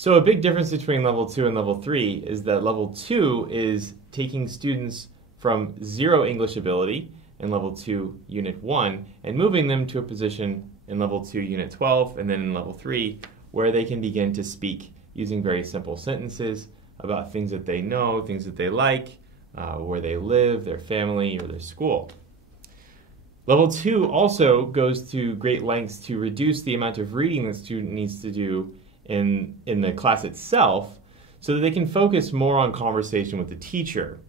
So a big difference between level 2 and level 3 is that level 2 is taking students from zero English ability in level 2 unit 1 and moving them to a position in level 2 unit 12 and then in level 3 where they can begin to speak using very simple sentences about things that they know, things that they like, where they live, their family, or their school. Level 2 also goes to great lengths to reduce the amount of reading the student needs to do in the class itself so that they can focus more on conversation with the teacher.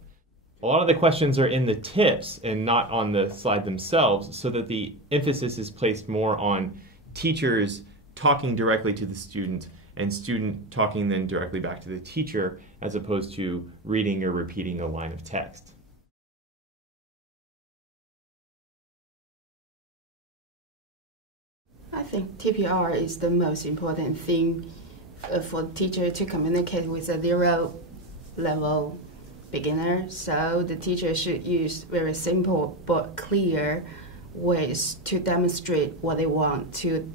A lot of the questions are in the tips and not on the slide themselves, so that the emphasis is placed more on teachers talking directly to the student and student talking then directly back to the teacher, as opposed to reading or repeating a line of text. I think TPR is the most important thing for teacher to communicate with a zero-level beginner. So the teacher should use very simple but clear ways to demonstrate what they want to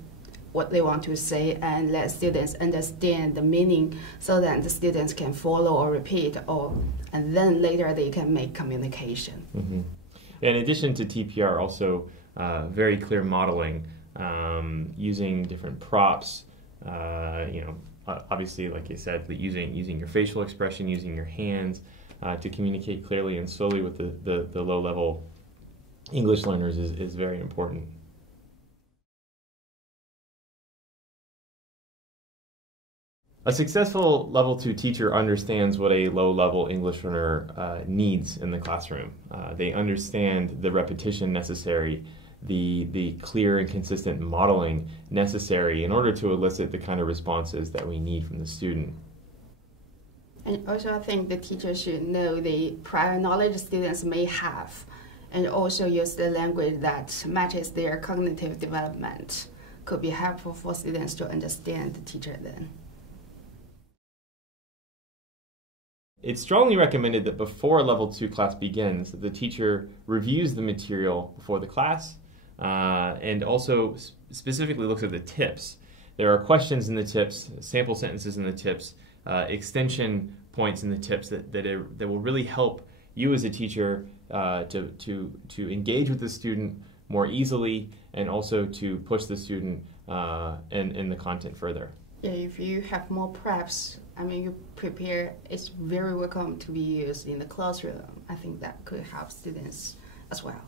say and let students understand the meaning so that the students can follow or repeat, and then later they can make communication. Mm-hmm. In addition to TPR, also very clear modeling. Using different props, obviously, like you said, using your facial expression, using your hands to communicate clearly and slowly with the low-level English learners is very important. A successful level 2 teacher understands what a low-level English learner needs in the classroom. They understand the repetition necessary, the clear and consistent modeling necessary in order to elicit the kind of responses that we need from the student. And also I think the teacher should know the prior knowledge students may have and also use the language that matches their cognitive development. Could be helpful for students to understand the teacher then. It's strongly recommended that before a level 2 class begins, that the teacher reviews the material before the class and also specifically looks at the tips. There are questions in the tips, sample sentences in the tips, extension points in the tips that will really help you as a teacher to engage with the student more easily and also to push the student in the content further. Yeah, if you have more preps, you prepare, it's very welcome to be used in the classroom. I think that could help students as well.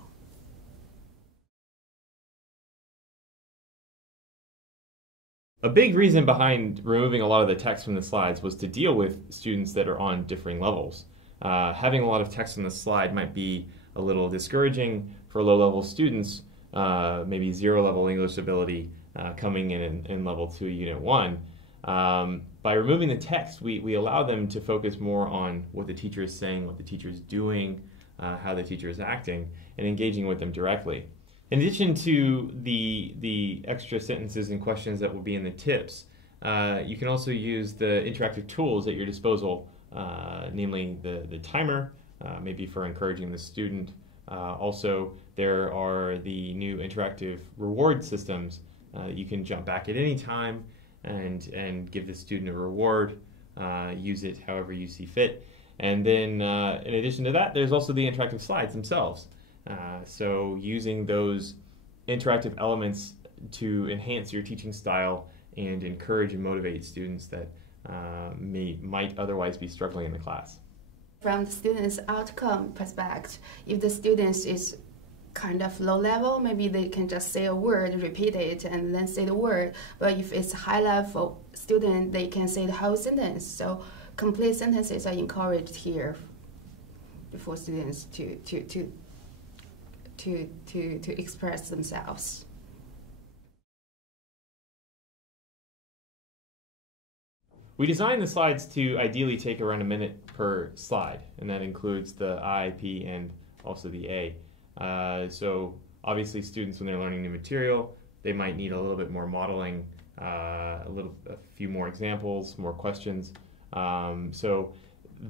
A big reason behind removing a lot of the text from the slides was to deal with students that are on differing levels. Having a lot of text on the slide might be a little discouraging for low-level students, maybe zero-level English ability coming in level 2, unit 1. By removing the text, we allow them to focus more on what the teacher is saying, what the teacher is doing, how the teacher is acting, and engaging with them directly. In addition to the extra sentences and questions that will be in the tips, you can also use the interactive tools at your disposal, namely the timer, maybe for encouraging the student. Also, there are the new interactive reward systems. You can jump back at any time and give the student a reward, use it however you see fit. And then in addition to that, there's also the interactive slides themselves. So using those interactive elements to enhance your teaching style and encourage and motivate students that might otherwise be struggling in the class. From the student's outcome perspective, if the student is kind of low level, maybe they can just say a word, repeat it, and then say the word. But if it's high level student, they can say the whole sentence. So complete sentences are encouraged here for students to express themselves. We designed the slides to ideally take around a minute per slide, and that includes the I, P, and also the A. So obviously students, when they're learning new material, they might need a little bit more modeling, a few more examples, more questions. So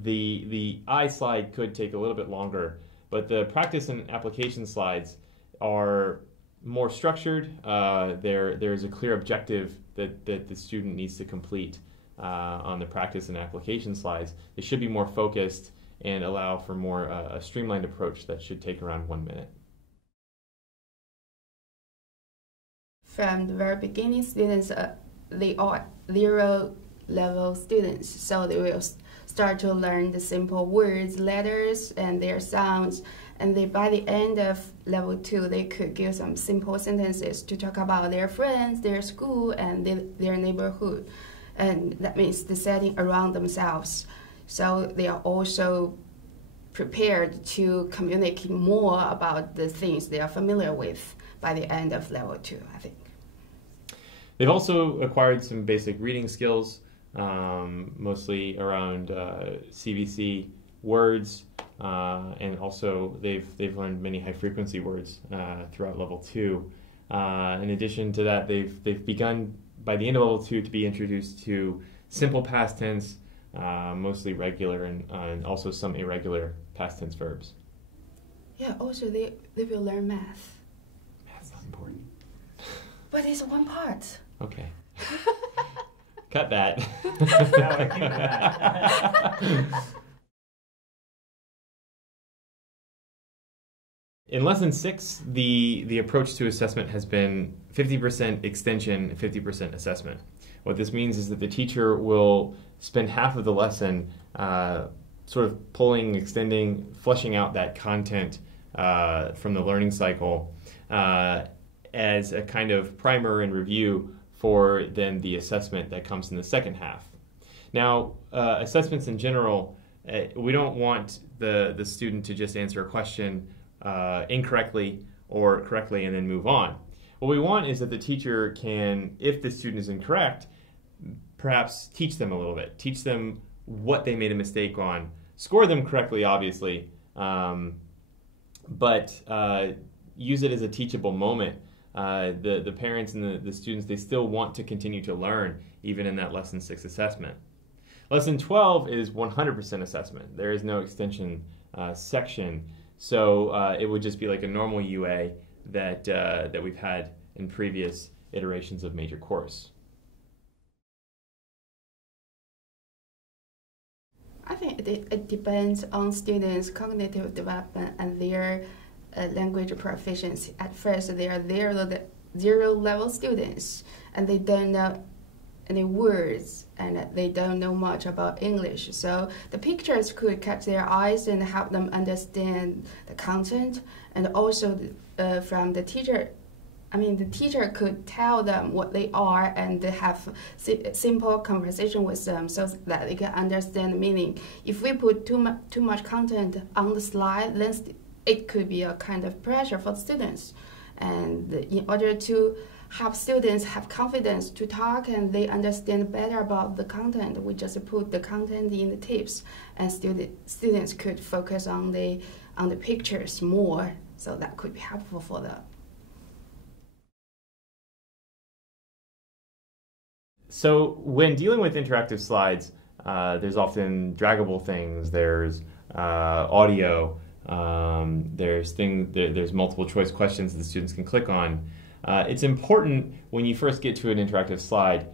the I slide could take a little bit longer, but the practice and application slides are more structured. There's a clear objective that the student needs to complete. on the practice and application slides, they should be more focused and allow for more a streamlined approach that should take around 1 minute. From the very beginning, students, they are zero-level students, so they will start to learn the simple words, letters, and their sounds. And by the end of level 2, they could give some simple sentences to talk about their friends, their school, and their neighborhood. And that means the setting around themselves. So they are also prepared to communicate more about the things they are familiar with by the end of level 2, I think. They've also acquired some basic reading skills, mostly around CVC words, and also they've learned many high-frequency words throughout level 2. In addition to that, they've begun by the end of level 2 to be introduced to simple past tense, mostly regular and also some irregular past tense verbs. Yeah, also they will learn math. Math's not important. But it's one part. Okay. Cut that. In lesson 6, the approach to assessment has been 50% extension, 50% assessment. What this means is that the teacher will spend half of the lesson sort of pulling, extending, fleshing out that content from the learning cycle as a kind of primer and review for then the assessment that comes in the second half. Now, assessments in general, we don't want the student to just answer a question incorrectly or correctly and then move on. What we want is that the teacher can, if the student is incorrect, perhaps teach them a little bit, teach them what they made a mistake on, score them correctly, obviously, but use it as a teachable moment. The parents and the students, they still want to continue to learn, even in that Lesson 6 assessment. Lesson 12 is 100% assessment. There is no extension section, so it would just be like a normal UA that we've had in previous iterations of major course. I think it depends on students' cognitive development and their language proficiency. At first, they are zero-level students, and they don't know any words, and they don't know much about English. So the pictures could catch their eyes and help them understand the content, and also from the teacher. The teacher could tell them what they are and have simple conversation with them so that they can understand the meaning. If we put too much content on the slide, then it could be a kind of pressure for the students. And in order to help students have confidence to talk and they understand better about the content, we just put the content in the tips, and students could focus on the pictures more. So that could be helpful for them. So when dealing with interactive slides, there's often draggable things. There's audio. There's multiple choice questions that the students can click on. It's important when you first get to an interactive slide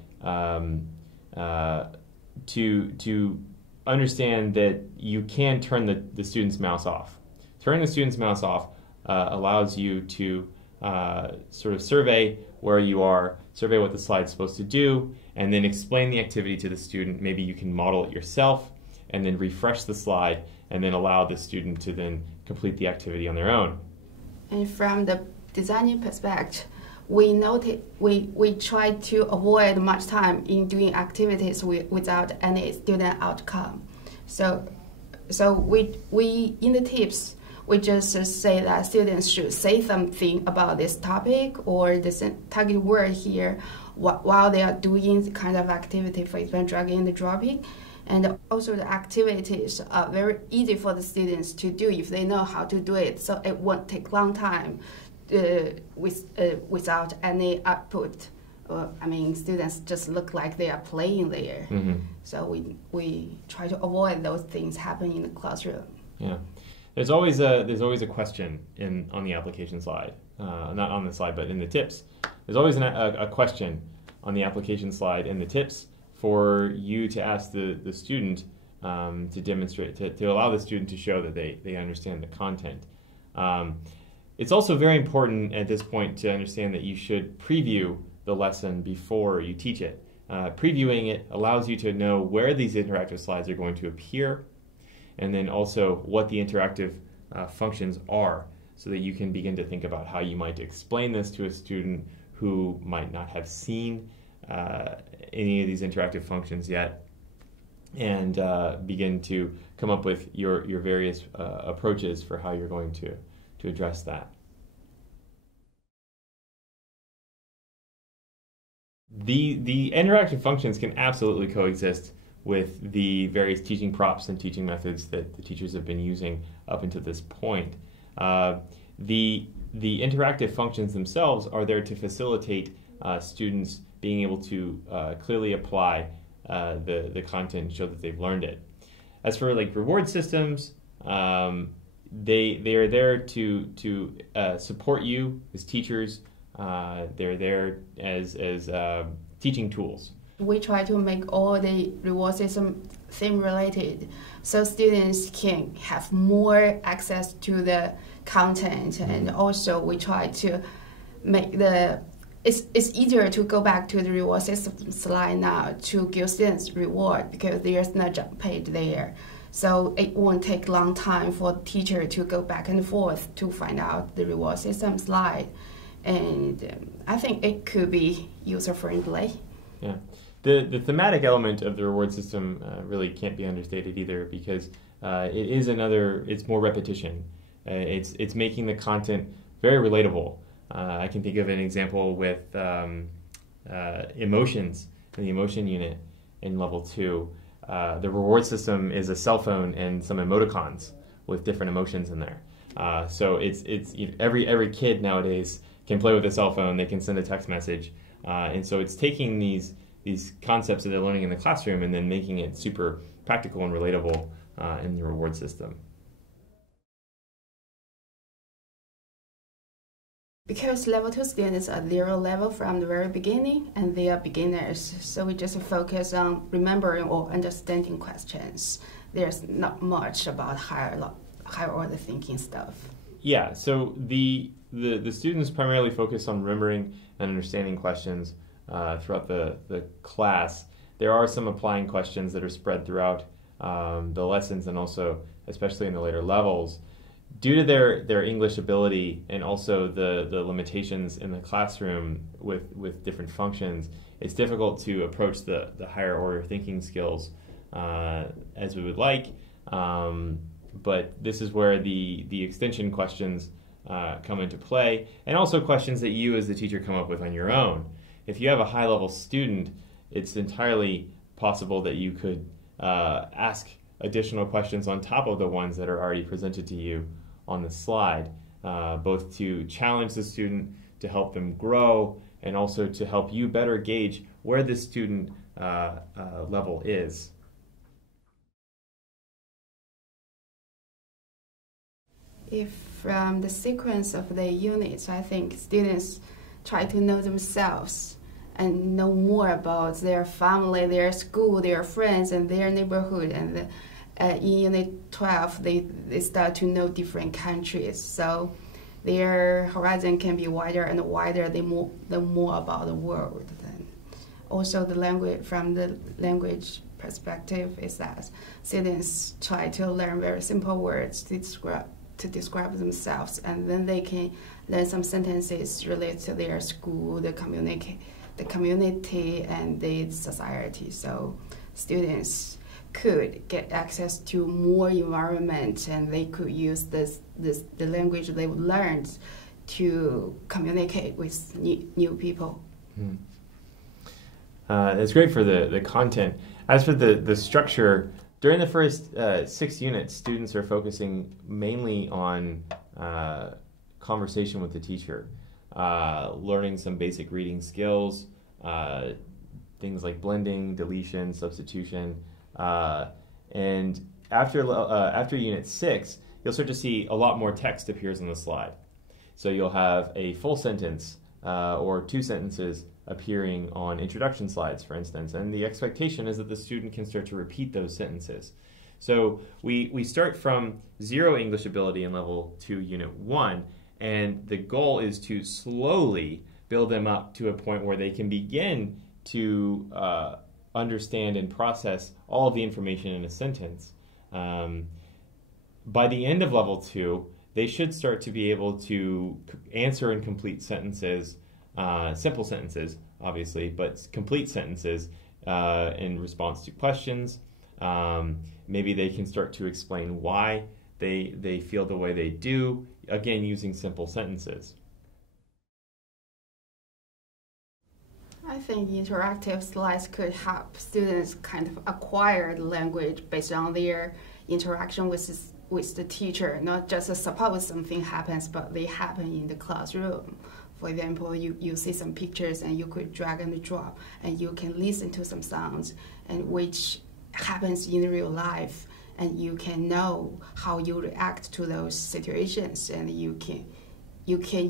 to understand that you can turn the student's mouse off. Turning the student's mouse off allows you to sort of survey where you are, survey what the slide's supposed to do, and then explain the activity to the student. Maybe you can model it yourself and then refresh the slide and then allow the student to then complete the activity on their own. And from the designing perspective, we try to avoid much time in doing activities without any student outcome. So we in the tips, we just say that students should say something about this topic or the target word here while they are doing the kind of activity, for example, dragging and dropping. And also the activities are very easy for the students to do if they know how to do it, so it won't take long time without any output. Students just look like they are playing there. Mm-hmm. So we try to avoid those things happening in the classroom. Yeah. There's always a question on the application slide, not on the slide, but in the tips. There's always a question on the application slide in the tips for you to ask the student to demonstrate, to allow the student to show that they understand the content. It's also very important at this point to understand that you should preview the lesson before you teach it. Previewing it allows you to know where these interactive slides are going to appear, and then also what the interactive functions are, so that you can begin to think about how you might explain this to a student who might not have seen any of these interactive functions yet, and begin to come up with your various approaches for how you're going to address that. The interactive functions can absolutely coexist with the various teaching props and teaching methods that the teachers have been using up until this point. The interactive functions themselves are there to facilitate students being able to clearly apply the content and show that they've learned it. As for like reward systems, they are there to support you as teachers. They're there as teaching tools. We try to make all the reward system theme related, so students can have more access to the content, and also we try to make it's easier to go back to the reward system slide now to give students reward, because there's no jump page there. So it won't take a long time for the teacher to go back and forth to find out the reward system slide. And I think it could be user-friendly. Yeah. The thematic element of the reward system really can't be understated either, because it's more repetition. It's making the content very relatable. I can think of an example with emotions in the emotion unit in level 2. The reward system is a cell phone and some emoticons with different emotions in there. So it's every kid nowadays can play with a cell phone. They can send a text message, and so it's taking these concepts that they're learning in the classroom and then making it super practical and relatable in the reward system. Because level 2 students are 0 level from the very beginning, and they are beginners, so we just focus on remembering or understanding questions. There's not much about higher order thinking stuff. Yeah, so the students primarily focus on remembering and understanding questions throughout the class. There are some applying questions that are spread throughout the lessons, and also especially in the later levels. Due to their English ability and also the limitations in the classroom with different functions, it's difficult to approach the higher order thinking skills as we would like. But this is where the extension questions come into play, and also questions that you as the teacher come up with on your own. If you have a high-level student, it's entirely possible that you could ask additional questions on top of the ones that are already presented to you on the slide, both to challenge the student, to help them grow, and also to help you better gauge where the student level is. If from the sequence of the units, I think students try to know themselves and know more about their family, their school, their friends, and their neighborhood. And in Unit 12, they start to know different countries. So their horizon can be wider and wider. They know more about the world. And also the language, from the language perspective, is that students try to learn very simple words to describe themselves, and then they can learn some sentences related to their school, the community, and the society. So students could get access to more environment, and they could use the language they learned to communicate with new people. That's great for the content. As for the structure, during the first 6 units, students are focusing mainly on conversation with the teacher, learning some basic reading skills, things like blending, deletion, substitution, and after Unit 6, you'll start to see a lot more text appears on the slide. So you'll have a full sentence or 2 sentences appearing on introduction slides, for instance. And the expectation is that the student can start to repeat those sentences. So we start from 0 English ability in level 2, unit 1, and the goal is to slowly build them up to a point where they can begin to understand and process all of the information in a sentence. By the end of level 2, they should start to be able to answer and complete sentences, simple sentences, obviously, but complete sentences in response to questions. Maybe they can start to explain why they feel the way they do, again, using simple sentences. I think interactive slides could help students kind of acquire the language based on their interaction with the teacher, not just suppose something happens, but they happen in the classroom. For example, you see some pictures and you could drag and drop, and you can listen to some sounds, and which happens in real life, and you can know how you react to those situations, and you can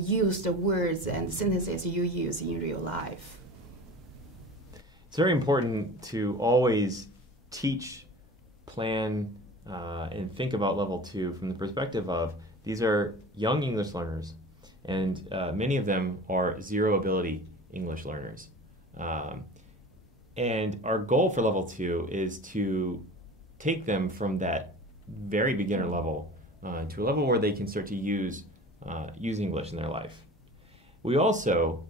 use the words and sentences you use in real life. It's very important to always teach, plan, and think about level 2 from the perspective of these are young English learners, and many of them are 0 ability English learners. And our goal for level 2 is to take them from that very beginner level to a level where they can start to use English in their life. We also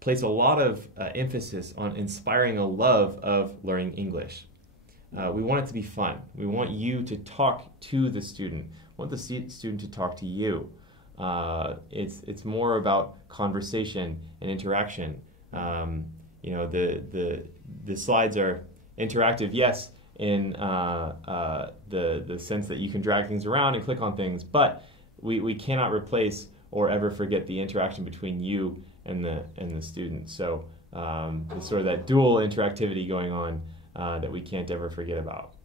place a lot of emphasis on inspiring a love of learning English. We want it to be fun. We want you to talk to the student. We want the student to talk to you. It's more about conversation and interaction. The slides are interactive, yes, in the sense that you can drag things around and click on things, but we cannot replace or ever forget the interaction between you and the student. So there's sort of that dual interactivity going on that we can't ever forget about.